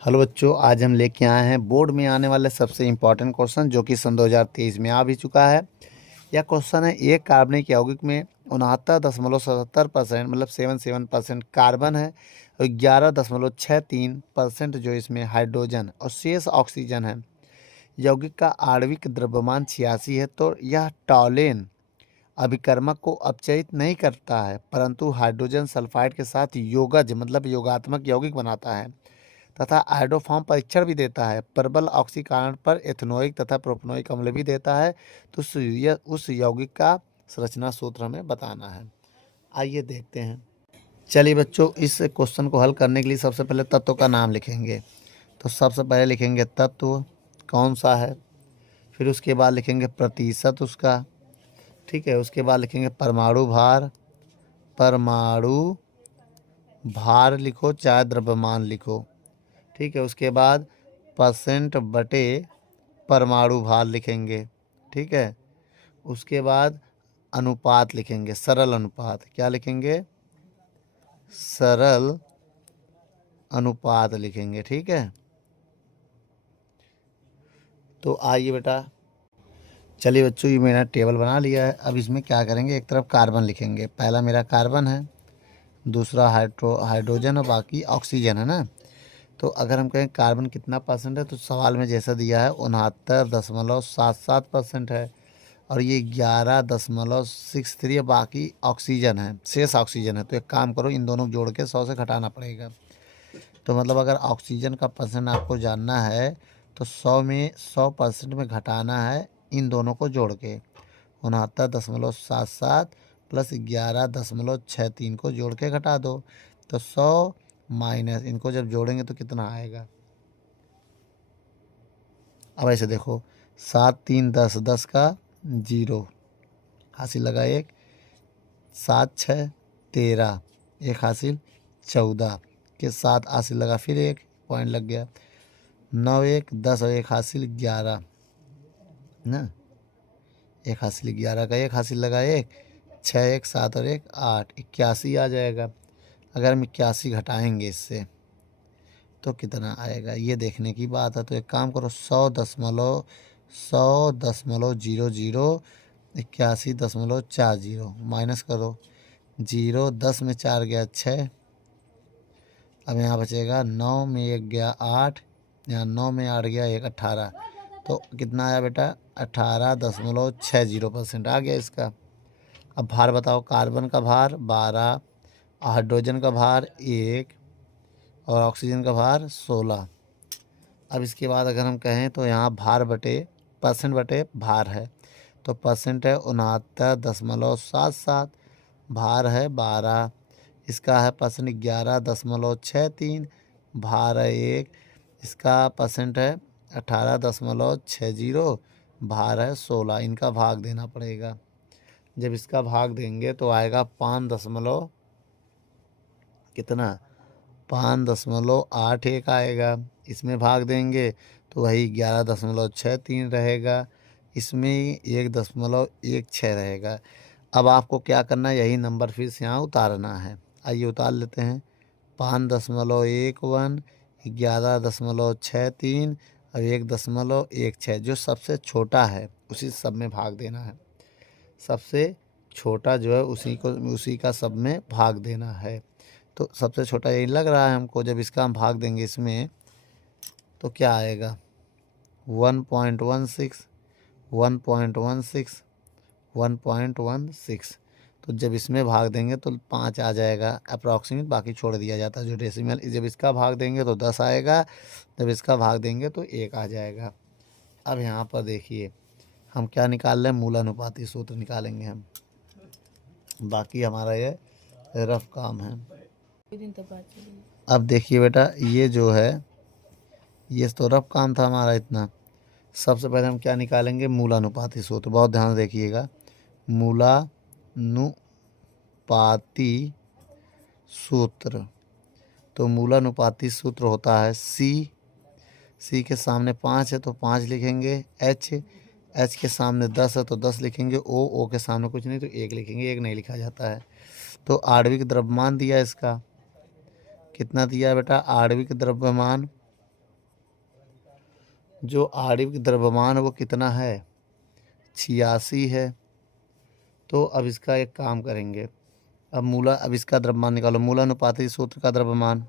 Hello बच्चों, आज हम लेके आए हैं बोर्ड में आने वाले सबसे इम्पोर्टेंट क्वेश्चन जो कि सन 2023 में आ भी चुका है। यह क्वेश्चन है, एक कार्बनिक यौगिक में 69.77% मतलब 77% कार्बन है और 11.63% जो इसमें हाइड्रोजन और शेष ऑक्सीजन है। यौगिक का आणविक द्रव्यमान 86 है। तो यह टॉलेन अभिकर्मक को अपचयित नहीं करता है, परंतु हाइड्रोजन सल्फाइड के साथ योगज मतलब योगात्मक यौगिक बनाता है तथा आयोडोफॉर्म परीक्षण भी देता है। प्रबल ऑक्सीकरण पर एथेनोइक तथा प्रोपनोइक अम्ल भी देता है। तो उस यौगिक का संरचना सूत्र हमें बताना है। आइए देखते हैं। चलिए बच्चों, इस क्वेश्चन को हल करने के लिए सबसे पहले तत्व का नाम लिखेंगे। तो सबसे पहले लिखेंगे तत्व कौन सा है, फिर उसके बाद लिखेंगे प्रतिशत उसका, ठीक है। उसके बाद लिखेंगे परमाणु भार, परमाणु भार लिखो चाहे द्रव्यमान लिखो, ठीक है। उसके बाद परसेंट बटे परमाणु भार लिखेंगे, ठीक है। उसके बाद अनुपात लिखेंगे, सरल अनुपात। क्या लिखेंगे? सरल अनुपात लिखेंगे, ठीक है। तो आइए बेटा, चलिए बच्चों, ये मेरा टेबल बना लिया है। अब इसमें क्या करेंगे, एक तरफ कार्बन लिखेंगे। पहला मेरा कार्बन है, दूसरा हाइड्रोजन और बाकी ऑक्सीजन है ना। तो अगर हम कहें कार्बन कितना परसेंट है, तो सवाल में जैसा दिया है 69.77% है और ये 11.63 बाकी ऑक्सीजन है, शेष ऑक्सीजन है। तो एक काम करो, इन दोनों को जोड़ के 100 से घटाना पड़ेगा। तो मतलब अगर ऑक्सीजन का परसेंट आपको जानना है तो 100% में घटाना है इन दोनों को जोड़ के। 69.77 प्लस 11.63 को जोड़ के घटा दो। तो 100 माइनस इनको जब जोड़ेंगे तो कितना आएगा। अब ऐसे देखो, 7 3 10, 10 का 0 हासिल लगा, एक 7 6 13, एक हासिल 14 के साथ हासिल लगा, फिर एक पॉइंट लग गया। 9 1 10 और एक हासिल 11 ना, एक हासिल 11 का एक हासिल लगा, एक 6 1 7 और एक 8, 81 आ जाएगा। अगर हम 81 घटाएंगे इससे तो कितना आएगा, ये देखने की बात है। तो एक काम करो, 100.00 81.40 माइनस करो। 0 10 में 4 गया 6, अब यहाँ बचेगा 9 में 1 गया 8, यहाँ 9 में 8 गया 1 18। तो कितना आया बेटा, 18.60% आ गया इसका। अब भार बताओ, कार्बन का भार 12, हाइड्रोजन का भार 1 और ऑक्सीजन का भार 16। अब इसके बाद अगर हम कहें तो यहाँ भार बटे परसेंट बटे भार है। तो परसेंट है 69.77, भार है 12, इसका है परसेंट 11.63, भार है 1, इसका परसेंट है 18.60, भार है 16। इनका भाग देना पड़ेगा। जब इसका भाग देंगे तो आएगा 5 कितना 5.81 आएगा। इसमें भाग देंगे तो वही 11.63 रहेगा, इसमें 1.16 रहेगा। अब आपको क्या करना है, यही नंबर फिर से यहाँ उतारना है। आइए उतार लेते हैं। 5.11, 11.63 और 1.16 जो सबसे छोटा है उसी सब में भाग देना है। सबसे छोटा जो है उसी का सब में भाग देना है। तो सबसे छोटा यही लग रहा है हमको। जब इसका हम भाग देंगे इसमें तो क्या आएगा, 1.16, 1.16, 1.16। तो जब इसमें भाग देंगे तो 5 आ जाएगा अप्रॉक्सीमेट, बाकी छोड़ दिया जाता है जो डेसिमल। जब इसका भाग देंगे तो 10 आएगा, जब इसका भाग देंगे तो 1 आ जाएगा। अब यहाँ पर देखिए हम क्या निकाल रहे हैं, मूलानुपाती सूत्र निकालेंगे हम। बाकी हमारा ये रफ काम है। अब देखिए बेटा, ये जो है ये तो रफ काम था हमारा इतना। सबसे पहले हम क्या निकालेंगे, मूलानुपाती सूत्र। बहुत ध्यान से देखिएगा, मूलानुपाती सूत्र। तो मूलानुपाती सूत्र होता है सी के सामने 5 है तो 5 लिखेंगे, एच के सामने 10 है तो 10 लिखेंगे, ओ के सामने कुछ नहीं तो 1 लिखेंगे, 1 नहीं लिखा जाता है। तो आणविक द्रव्यमान दिया इसका, कितना दिया बेटा, आणविक द्रव्यमान जो आणविक द्रव्यमान है वो कितना है, 86 है। तो अब इसका एक काम करेंगे, अब इसका द्रव्यमान निकालो, मूलानुपाती सूत्र का द्रव्यमान,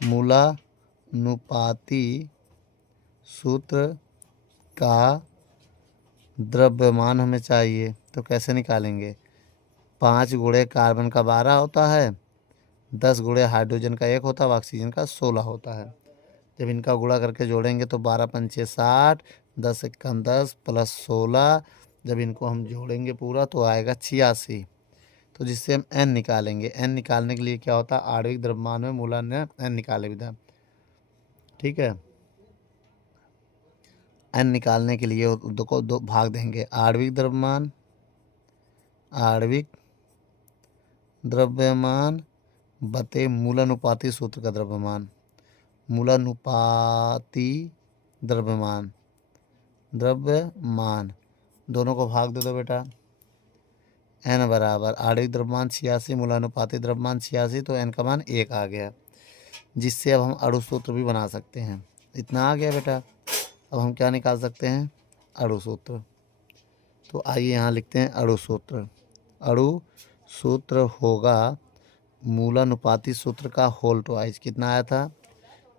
मूलानुपाती सूत्र का द्रव्यमान हमें चाहिए। तो कैसे निकालेंगे, 5 गुणे कार्बन का 12 होता है, 10 गुणे हाइड्रोजन का 1 होता है, ऑक्सीजन का 16 होता है। जब इनका गुणा करके जोड़ेंगे तो 12 पंचे 60, 10 एकम 10 प्लस 16, जब इनको हम जोड़ेंगे पूरा तो आएगा 86। तो जिससे हम n निकालेंगे, n निकालने के लिए क्या होता है, आणविक द्रव्यमान में मूलान्य n निकाले विधा। ठीक है, n निकालने के लिए दो भाग देंगे, आणविक द्रव्यमान, आणविक द्रव्यमान बटे मूलानुपाती सूत्र का द्रव्यमान, मूलानुपाती द्रव्यमान, द्रव्यमान दोनों को भाग दे दो बेटा। n बराबर आणविक द्रव्यमान 86, मूलानुपाती द्रव्यमान 86, तो n का मान 1 आ गया, जिससे अब हम अणु सूत्र भी बना सकते हैं। इतना आ गया बेटा। अब हम क्या निकाल सकते हैं, अणु सूत्र। तो आइए यहाँ लिखते हैं अणु सूत्र। अणु सूत्र होगा मूलानुपाती सूत्र का होल ट्वाइस, कितना आया था,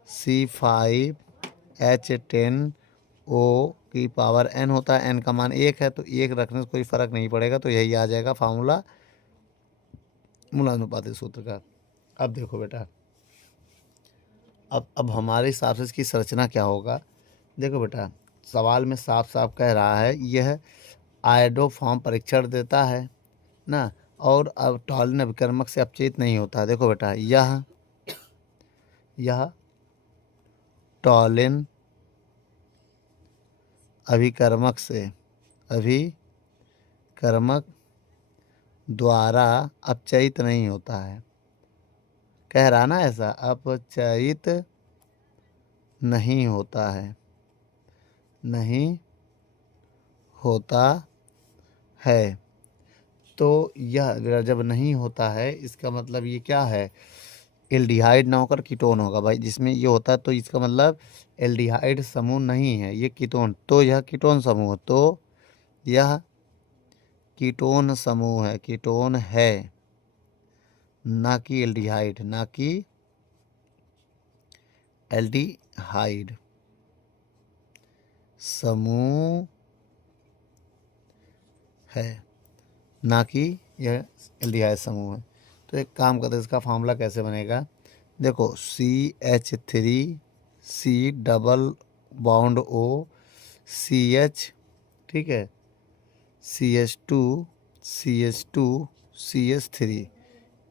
C5H10O की पावर n होता है, n का मान 1 है, तो 1 रखने से कोई फ़र्क नहीं पड़ेगा, तो यही आ जाएगा फार्मूला मूलानुपाती सूत्र का। अब देखो बेटा, अब हमारे हिसाब से इसकी संरचना क्या होगा। देखो बेटा, सवाल में साफ साफ कह रहा है यह आयोडो फॉर्म परीक्षण देता है ना, और अब टॉलिन अभिकर्मक से अपचयित नहीं होता। देखो बेटा, यह टॉलिन अभिकर्मक द्वारा अपचयित नहीं होता है, कह रहा ना ऐसा, अपचयित नहीं होता है, नहीं होता है। तो यह जब नहीं होता है इसका मतलब ये क्या है, एल्डिहाइड ना होकर कीटोन होगा भाई, जिसमें ये होता है तो इसका मतलब एल्डिहाइड समूह नहीं है, ये कीटोन, तो यह कीटोन समूह, तो यह कीटोन समूह है, कीटोन है, ना कि एल्डिहाइड, ना कि एल्डिहाइड समूह है, ना कि यह एल्डिहाइड समूह है। तो एक काम करते हैं, इसका फार्मूला कैसे बनेगा। देखो, CH3C double bond O CH, ठीक है, CH2CH3,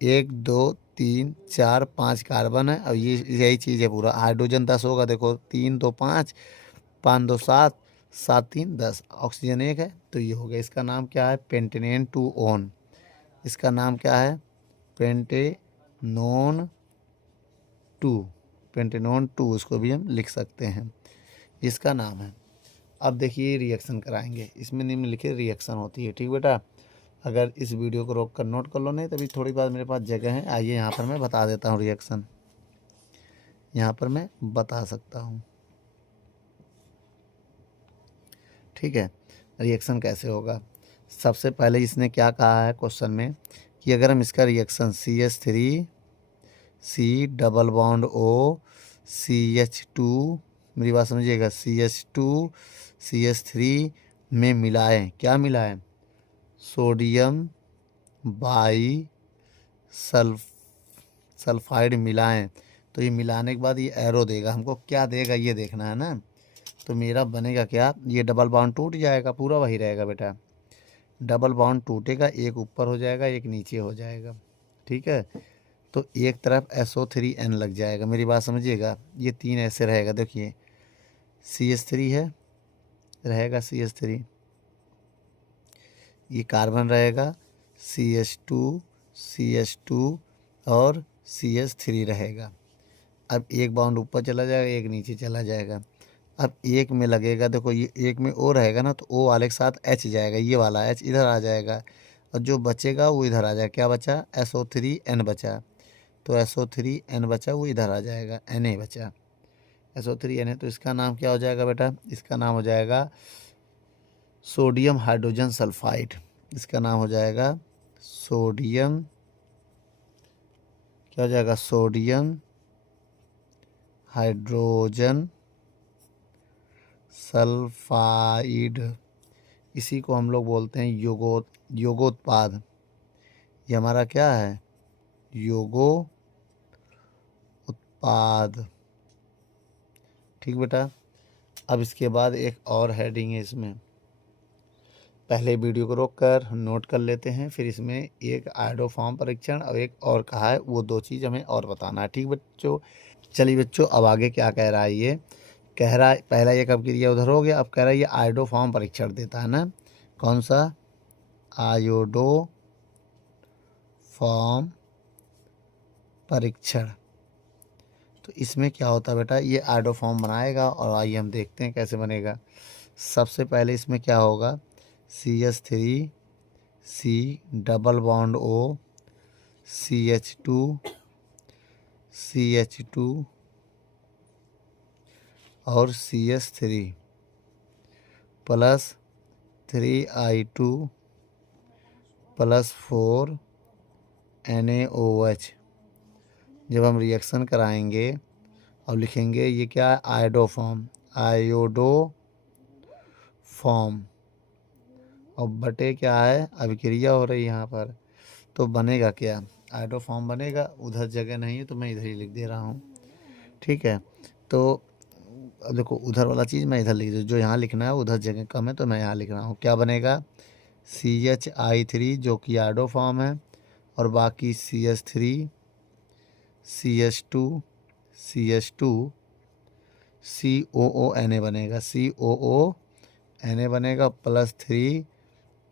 1 2 3 4 5 कार्बन है, और ये यही चीज़ है पूरा। हाइड्रोजन 10 होगा, देखो 3 2 5, 5 2 7, 7 3 10, ऑक्सीजन 1 है, तो ये हो गया। इसका नाम क्या है, पेंटेनेन 2 ओन, इसका नाम क्या है, पेंटेनोन 2, पेंटेनोन 2 इसको भी हम लिख सकते हैं, इसका नाम है। अब देखिए रिएक्शन कराएंगे, इसमें निम्नलिखित रिएक्शन होती है। ठीक बेटा, अगर इस वीडियो को रोक कर नोट कर लो, नहीं तभी थोड़ी बार मेरे पास जगह है। आइए यहाँ पर मैं बता देता हूँ रिएक्शन, यहाँ पर मैं बता सकता हूँ। ठीक है, रिएक्शन कैसे होगा। सबसे पहले इसने क्या कहा है क्वेश्चन में कि अगर हम इसका reaction CH3C double bond O CH2, मेरी बात समझिएगा, CH2CH3 में मिलाएं, क्या मिलाएं, सोडियम बाई सल्फाइड मिलाएं। तो ये मिलाने के बाद ये एरो देगा, हमको क्या देगा ये देखना है ना। तो मेरा बनेगा क्या, ये डबल बॉन्ड टूट जाएगा, पूरा वही रहेगा बेटा, डबल बॉन्ड टूटेगा, एक ऊपर हो जाएगा एक नीचे हो जाएगा। ठीक है, तो एक तरफ SO3N लग जाएगा, मेरी बात समझिएगा, ये 3 ऐसे रहेगा। देखिए CH3 है, रहेगा CH3, ये कार्बन रहेगा, CH2 और CH3 रहेगा। अब एक बाउंड ऊपर चला जाएगा, एक नीचे चला जाएगा। अब एक में लगेगा, देखो ये एक में O रहेगा ना, तो O वाले के साथ H जाएगा, ये वाला H इधर आ जाएगा, और जो बचेगा वो इधर आ जाएगा। क्या बचा, SO3N बचा, तो SO3N बचा, वो इधर आ जाएगा, Na बचा। SO3 Na, तो इसका नाम क्या हो जाएगा बेटा? इसका नाम हो जाएगा सोडियम हाइड्रोजन सल्फाइड। इसका नाम हो जाएगा सोडियम, क्या हो जाएगा? Sodium hydrogen sulphide. इसी को हम लोग बोलते हैं योगोत्पाद। ये हमारा क्या है? योगो उत्पाद। ठीक बेटा। अब इसके बाद एक और हेडिंग है इसमें, पहले वीडियो को रोक कर नोट कर लेते हैं, फिर इसमें एक आयोडोफॉर्म परीक्षण और एक और कहा है, वो दो चीज़ हमें और बताना है। ठीक बच्चों, चलिए बच्चों अब आगे क्या कह रहा है ये, कह रहा है पहला ये कब क्रिया उधर हो गया, अब कह रहा है ये आयोडोफॉर्म परीक्षण देता है ना। कौन सा? आयोडोफॉर्म परीक्षण। तो इसमें क्या होता है बेटा? ये आयोडोफॉर्म बनाएगा और आइए हम देखते हैं कैसे बनेगा। सबसे पहले इसमें क्या होगा? CH3C double bond O CH2 और CH3 plus 3I2 plus 4 NaOH। जब हम रिएक्शन कराएंगे और लिखेंगे ये क्या है? आयोडोफॉर्म और बटे क्या है? अभिक्रिया हो रही है यहाँ पर, तो बनेगा क्या? आयोडोफॉर्म बनेगा। उधर जगह नहीं है तो मैं इधर ही लिख दे रहा हूँ। ठीक है, तो अब देखो उधर वाला चीज़ मैं इधर लिख दूँ, जो यहाँ लिखना है उधर जगह कम है तो मैं यहाँ लिख रहा हूँ। क्या बनेगा? CHI3 जो कि आयोडोफॉर्म है, और बाकी CH3 CH2 COO बनेगा, COO बनेगा प्लस 3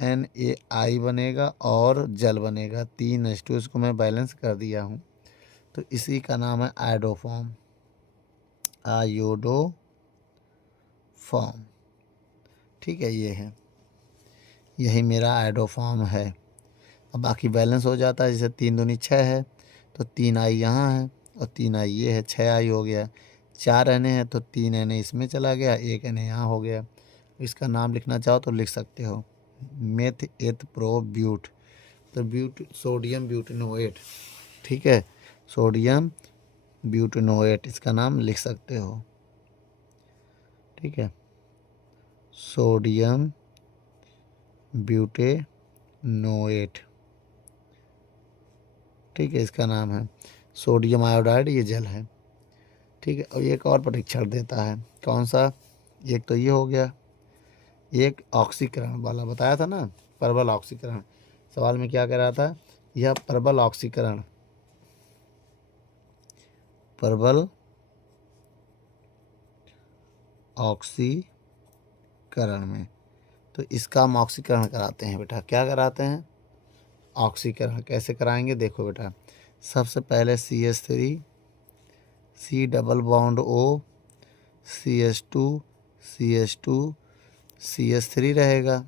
NaI बनेगा और जल बनेगा 3H2। इसको मैं बैलेंस कर दिया हूँ, तो इसी का नाम है आयोडोफॉर्म। आयोडोफॉर्म। ठीक है, ये है, यही मेरा आयोडोफॉर्म है। अब बाकी बैलेंस हो जाता है, जैसे 3 दूनी 6 है तो 3I यहाँ है और 3I ये है, 6I हो गया। 4 Na है तो 3 Na इसमें चला गया, 1 Na यहाँ हो गया। इसका नाम लिखना चाहो तो लिख सकते हो, मेथ एथ प्रो ब्यूट, तो सोडियम ब्यूटेनोएट। ठीक है, सोडियम ब्यूटेनोएट इसका नाम लिख सकते हो। ठीक है, सोडियम ब्यूटेनोएट। ठीक है, इसका नाम है सोडियम आयोडाइड, ये जल है। ठीक है, और एक और परीक्षण देता है, कौन सा? एक तो ये हो गया, एक ऑक्सीकरण वाला बताया था ना, प्रबल ऑक्सीकरण। सवाल में क्या कह रहा था? यह प्रबल ऑक्सीकरण, प्रबल ऑक्सीकरण में, तो इसका हम ऑक्सीकरण कराते हैं बेटा। क्या कराते हैं? ऑक्सीकरण। कैसे कराएंगे? देखो बेटा, सबसे पहले CH3 C double bond O CH2 CH3 रहेगा।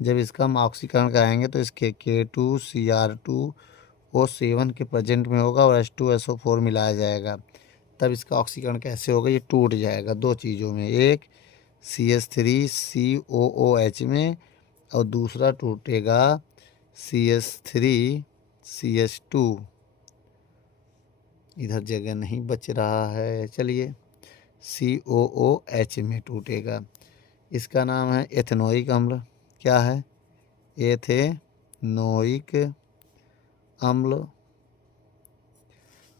जब इसका हम ऑक्सीकरण कराएंगे तो इसके K2Cr2O7 के प्रेजेंट में होगा और H2SO4 मिलाया जाएगा, तब इसका ऑक्सीकरण कैसे होगा? ये टूट जाएगा दो चीज़ों में, एक CH3COOH में और दूसरा टूटेगा CH3CH2। इधर जगह नहीं बच रहा है, चलिए COOH में टूटेगा। इसका नाम है एथेनोइक अम्ल। क्या है? एथेनोइक अम्ल।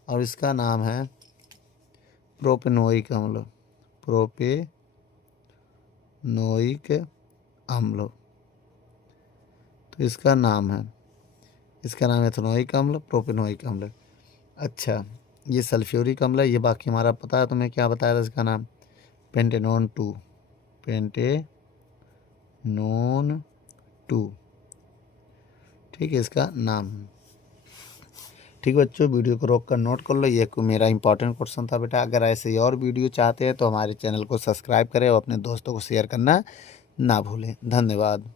और इसका नाम है प्रोपेनोइक अम्ल, प्रोपेनोइक अम्ल। तो इसका नाम है एथेनोइक अम्ल, प्रोपेनोइक अम्ल। अच्छा, ये सल्फ्यूरिक अम्ल है, ये बाकी हमारा पता है। तुम्हें क्या बताया था इसका नाम? Pentanone 2, pentanone 2। ठीक है, इसका नाम। ठीक बच्चों, वीडियो को रोक कर नोट कर लो, ये मेरा इंपॉर्टेंट क्वेश्चन था बेटा। अगर ऐसे ही और वीडियो चाहते हैं तो हमारे चैनल को सब्सक्राइब करें और अपने दोस्तों को शेयर करना ना भूलें। धन्यवाद।